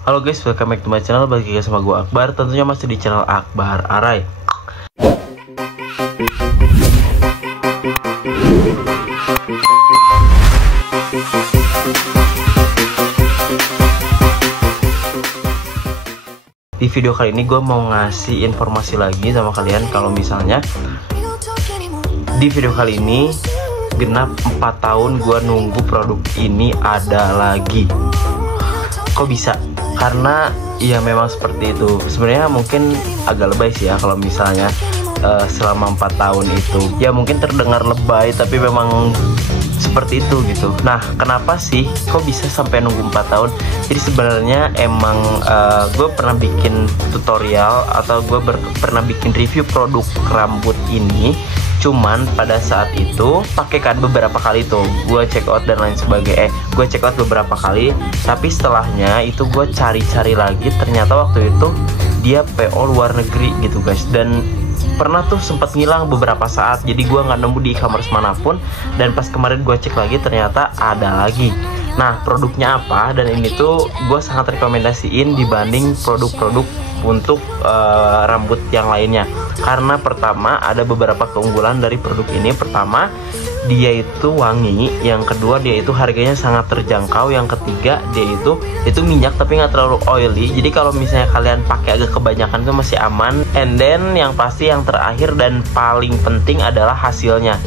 Halo guys, welcome back to my channel. Bagi guys sama gue Akbar, tentunya masih di channel Akbar Arai. Di video kali ini gue mau ngasih informasi lagi sama kalian kalau misalnya di video kali ini genap 4 tahun gue nunggu produk ini ada lagi. Kok bisa? Karena ya memang seperti itu. Sebenarnya mungkin agak lebay sih ya kalau misalnya selama 4 tahun itu. Ya mungkin terdengar lebay tapi memang seperti itu gitu. Nah, kenapa sih kok bisa sampai nunggu 4 tahun? Jadi sebenarnya emang gue pernah bikin tutorial atau gue pernah bikin review produk rambut ini. Cuman pada saat itu pakai kan beberapa kali tuh gue check out dan lain sebagainya. Gue check out beberapa kali, tapi setelahnya itu gue cari-cari lagi, ternyata waktu itu dia PO luar negeri gitu guys. Dan pernah tuh sempat ngilang beberapa saat, jadi gue nggak nemu di e-commerce manapun. Dan pas kemarin gue cek lagi ternyata ada lagi. Nah, produknya apa? Dan ini tuh gue sangat rekomendasiin dibanding produk-produk untuk rambut yang lainnya. Karena pertama ada beberapa keunggulan dari produk ini. Pertama, dia itu wangi. Yang kedua, dia itu harganya sangat terjangkau. Yang ketiga, dia itu minyak tapi nggak terlalu oily. Jadi kalau misalnya kalian pakai agak kebanyakan tuh masih aman. And then yang pasti yang terakhir dan paling penting adalah hasilnya.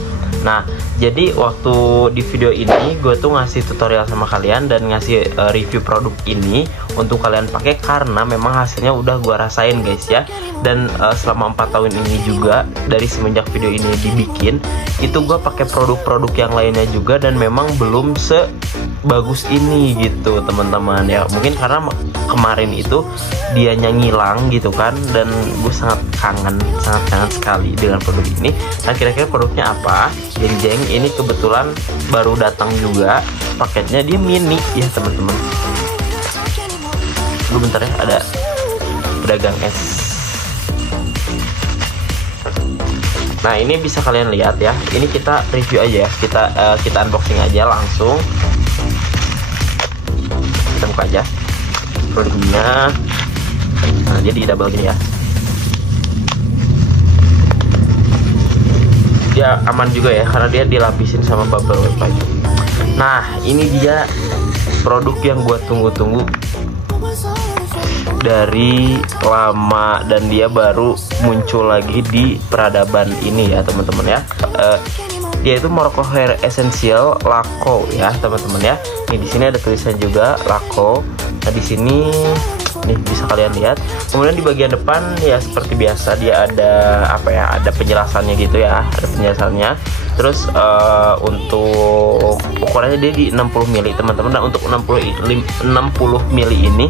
Nah, jadi waktu di video ini gue tuh ngasih tutorial sama kalian dan ngasih review produk ini untuk kalian pakai karena memang hasilnya udah gue rasain guys ya. Dan selama 4 tahun ini juga dari semenjak video ini dibikin itu gue pakai produk-produk yang lainnya juga dan memang belum sebagus ini gitu teman-teman ya. Mungkin karena kemarin itu dianya ngilang gitu kan, dan gue sangat kangen sekali dengan produk ini. Nah, kira-kira produknya apa? Jeng ini kebetulan baru datang juga paketnya, dia mini ya teman-teman. Lu bentar ya, ada pedagang es. Nah, ini bisa kalian lihat ya. Ini kita review aja ya. Kita unboxing aja langsung. Kita buka aja produknya. Nah, jadi double gini ya. Dia aman juga ya karena dia dilapisin sama bubble wrap aja. Nah, ini dia produk yang gue tunggu-tunggu dari lama dan dia baru muncul lagi di peradaban ini ya teman-teman ya. Dia itu Morocco Hair Essential Laco ya teman-teman ya. Nih di sini ada tulisan juga Laco. Nah, di sini nih bisa kalian lihat. Kemudian di bagian depan ya seperti biasa dia ada apa ya, ada penjelasannya gitu ya, ada penjelasannya. Terus untuk ukurannya dia di 60 mili teman-teman. Dan untuk 60 mili ini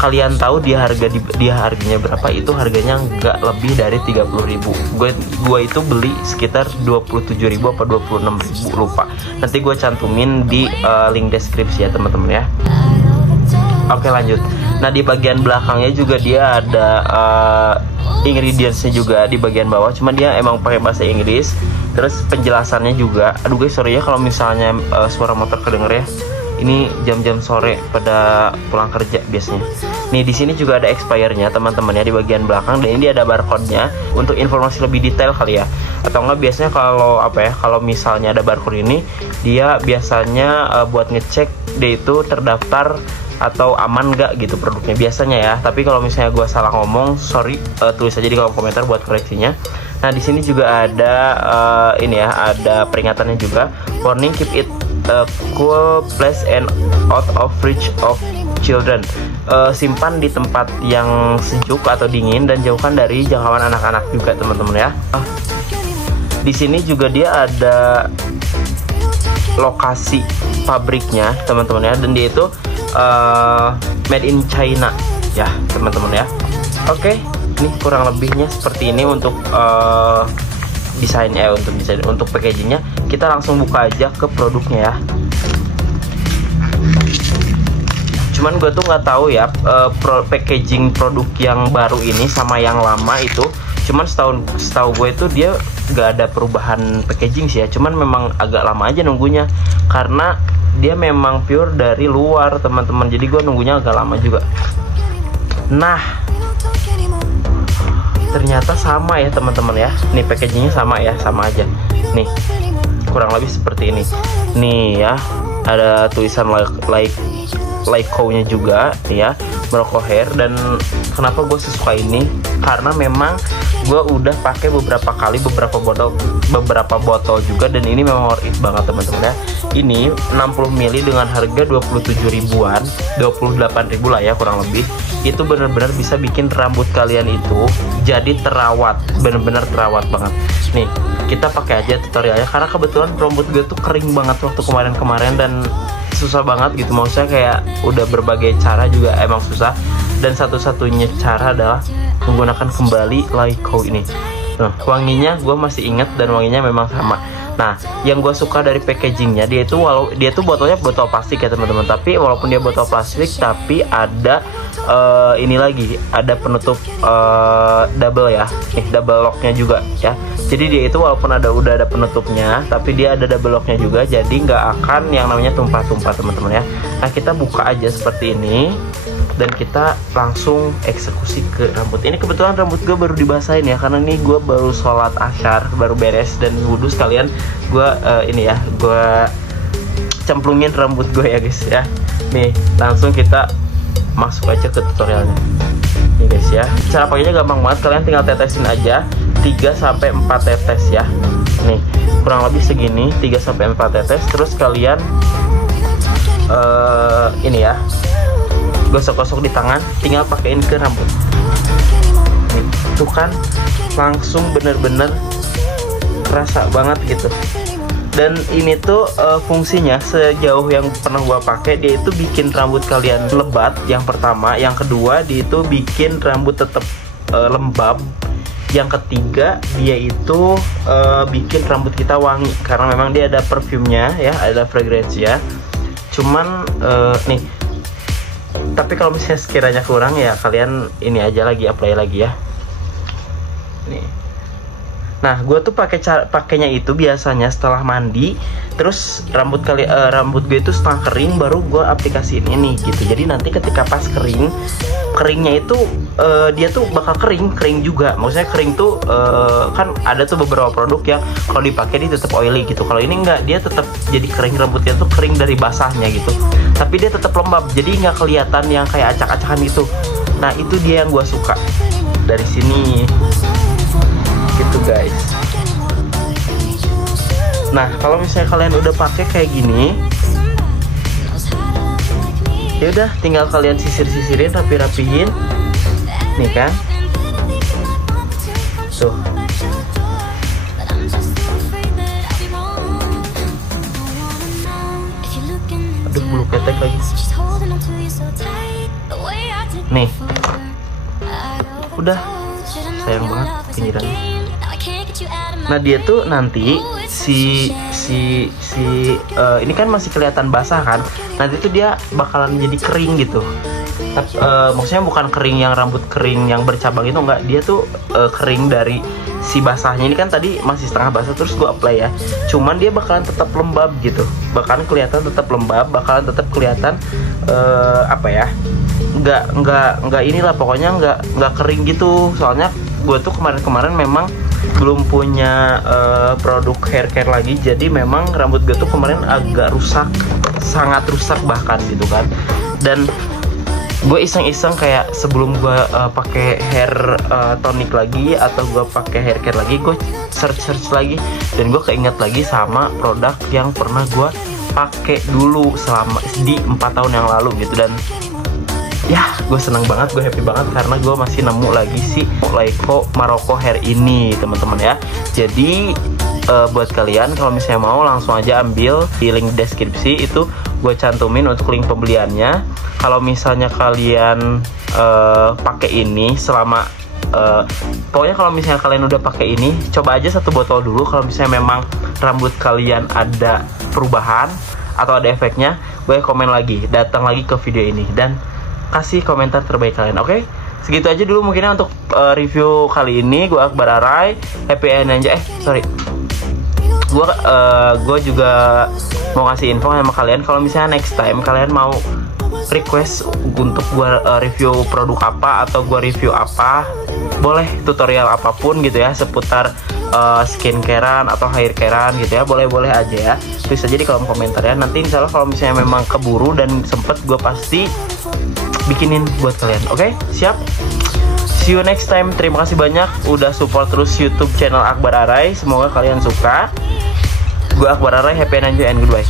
kalian tahu dia harganya berapa? Itu harganya nggak lebih dari 30.000. Gue itu beli sekitar 27.000 apa 26.000 lupa. Nanti gue cantumin di link deskripsi ya teman-teman ya. Oke, lanjut. Nah, di bagian belakangnya juga dia ada ingredientsnya juga di bagian bawah. Cuma dia emang pakai bahasa Inggris. Terus penjelasannya juga. Aduh guys, sorry ya kalau misalnya suara motor kedenger ya. Ini jam-jam sore pada pulang kerja biasanya. Nih di sini juga ada expire-nya teman-teman ya di bagian belakang, dan ini ada barcode-nya untuk informasi lebih detail kali ya. Atau enggak biasanya kalau apa ya, kalau misalnya ada barcode ini dia biasanya buat ngecek dia itu terdaftar atau aman nggak gitu produknya biasanya ya. Tapi kalau misalnya gue salah ngomong, sorry, tulis aja di kolom komentar buat koreksinya. Nah, di sini juga ada ini ya, ada peringatannya juga. Warning, keep it cool place and out of reach of children. Simpan di tempat yang sejuk atau dingin dan jauhkan dari jangkauan anak-anak juga teman-teman ya. Di sini juga dia ada lokasi pabriknya teman-teman ya, dan dia itu made in China ya teman-teman ya. Oke, ini kurang lebihnya seperti ini untuk desainnya, untuk packagingnya. Kita langsung buka aja ke produknya ya. Cuman gue tuh nggak tahu ya packaging produk yang baru ini sama yang lama itu Cuman setahu gue itu dia gak ada perubahan packaging sih ya, cuman memang agak lama aja nunggunya karena dia memang pure dari luar teman-teman, jadi gue nunggunya agak lama juga. Nah, ternyata sama ya teman-teman ya, nih packagingnya sama ya, sama aja nih, kurang lebih seperti ini nih ya, ada tulisan Lyco-nya juga ya, Morocco Hair. Dan kenapa gue suka ini, karena memang gue udah pakai beberapa kali, beberapa botol juga, dan ini memang worth it banget teman-teman ya. Ini 60 ml dengan harga 27 ribuan, 28 ribu lah ya kurang lebih. Itu benar-benar bisa bikin rambut kalian itu jadi terawat, benar-benar terawat banget. Nih, kita pakai aja tutorialnya karena kebetulan rambut gue tuh kering banget waktu kemarin-kemarin dan susah banget gitu, maksudnya kayak udah berbagai cara juga emang susah, dan satu-satunya cara adalah menggunakan kembali Lyco ini. Nah, wanginya gue masih inget dan wanginya memang sama. Nah, yang gue suka dari packagingnya, dia tuh botolnya botol plastik ya teman-teman, tapi walaupun dia botol plastik tapi ada ini lagi, ada penutup double ya, double locknya juga ya. Jadi dia itu walaupun udah ada penutupnya, tapi dia ada double locknya juga, jadi nggak akan yang namanya tumpah-tumpah teman-teman ya. Nah, kita buka aja seperti ini dan kita langsung eksekusi ke rambut. Ini kebetulan rambut gue baru dibasahin ya, karena ini gue baru sholat asyar, baru beres dan wudhu sekalian gue ini ya, gue cemplungin rambut gue ya guys ya. Nih, langsung kita masuk aja ke tutorialnya nih guys ya. Cara pakainya gampang banget, kalian tinggal tetesin aja 3-4 tetes ya. Nih, kurang lebih segini, 3-4 tetes. Terus kalian ini ya, gosok-gosok di tangan, tinggal pakein ke rambut. Nih, tuh kan langsung bener-bener kerasa banget gitu. Dan ini tuh fungsinya sejauh yang pernah gua pakai, dia itu bikin rambut kalian lebat yang pertama, yang kedua dia itu bikin rambut tetap lembab, yang ketiga dia itu bikin rambut kita wangi karena memang dia ada perfumnya ya, ada fragrance ya. Cuman nih, tapi kalau misalnya sekiranya kurang ya kalian ini aja lagi, apply lagi ya. Nih. Nah, gue tuh pakainya itu biasanya setelah mandi, terus rambut gue itu setengah kering, baru gue aplikasiin ini gitu. Jadi nanti ketika pas keringnya itu dia tuh bakal kering juga. Maksudnya kering tuh kan ada tuh beberapa produk yang kalau dipakai dia tetap oily gitu. Kalau ini enggak, dia tetap jadi kering, rambutnya tuh kering dari basahnya gitu. Tapi dia tetap lembab, jadi nggak kelihatan yang kayak acak-acakan gitu. Nah, itu dia yang gue suka dari sini. Gitu guys. Nah, kalau misalnya kalian udah pakai kayak gini, ya udah tinggal kalian sisir-sisirin, rapi-rapiin. Nih kan? Tuh. Aduh, bulu ketek lagi. Nih. Udah. Sayang banget kenyirannya. Nah, dia tuh nanti ini kan masih kelihatan basah kan, nanti tuh dia bakalan jadi kering gitu. Maksudnya bukan kering yang rambut kering yang bercabang itu, enggak, dia tuh kering dari si basahnya. Ini kan tadi masih setengah basah, terus gue apply ya, cuman dia bakalan tetap lembab gitu, bakalan kelihatan tetap lembab, bakalan tetap kelihatan apa ya, nggak inilah pokoknya nggak kering gitu. Soalnya gue tuh kemarin memang belum punya produk hair care lagi, jadi memang rambut gue tuh kemarin agak rusak, sangat rusak bahkan gitu kan. Dan gue iseng-iseng kayak sebelum gue pakai hair tonic lagi atau gue pakai hair care lagi, gue search lagi dan gue keinget lagi sama produk yang pernah gue pakai dulu selama di 4 tahun yang lalu gitu. Dan ya, gue seneng banget, gue happy banget karena gue masih nemu lagi si Lyco Morocco Hair ini teman-teman ya. Jadi buat kalian kalau misalnya mau, langsung aja ambil di link deskripsi, itu gue cantumin untuk link pembeliannya. Kalau misalnya kalian pakai ini selama pokoknya kalau misalnya kalian udah pakai ini, coba aja 1 botol dulu. Kalau misalnya memang rambut kalian ada perubahan atau ada efeknya, gue komen lagi, datang lagi ke video ini dan kasih komentar terbaik kalian, oke? segitu aja dulu mungkinnya untuk review kali ini. Gue Akbar Arai, happy aja. Gue juga mau ngasih info sama kalian kalau misalnya next time kalian mau request untuk gue review produk apa atau gue review apa, boleh tutorial apapun gitu ya seputar skincarean atau haircarean gitu ya, boleh aja ya, tulis aja di kolom komentar ya. Nanti insya Allah kalau misalnya memang keburu dan sempet, gue pasti bikinin buat kalian. Oke, siap. See you next time. Terima kasih banyak udah support terus YouTube channel Akbar Arai. Semoga kalian suka. Gue Akbar Arai, happy and enjoy and goodbye.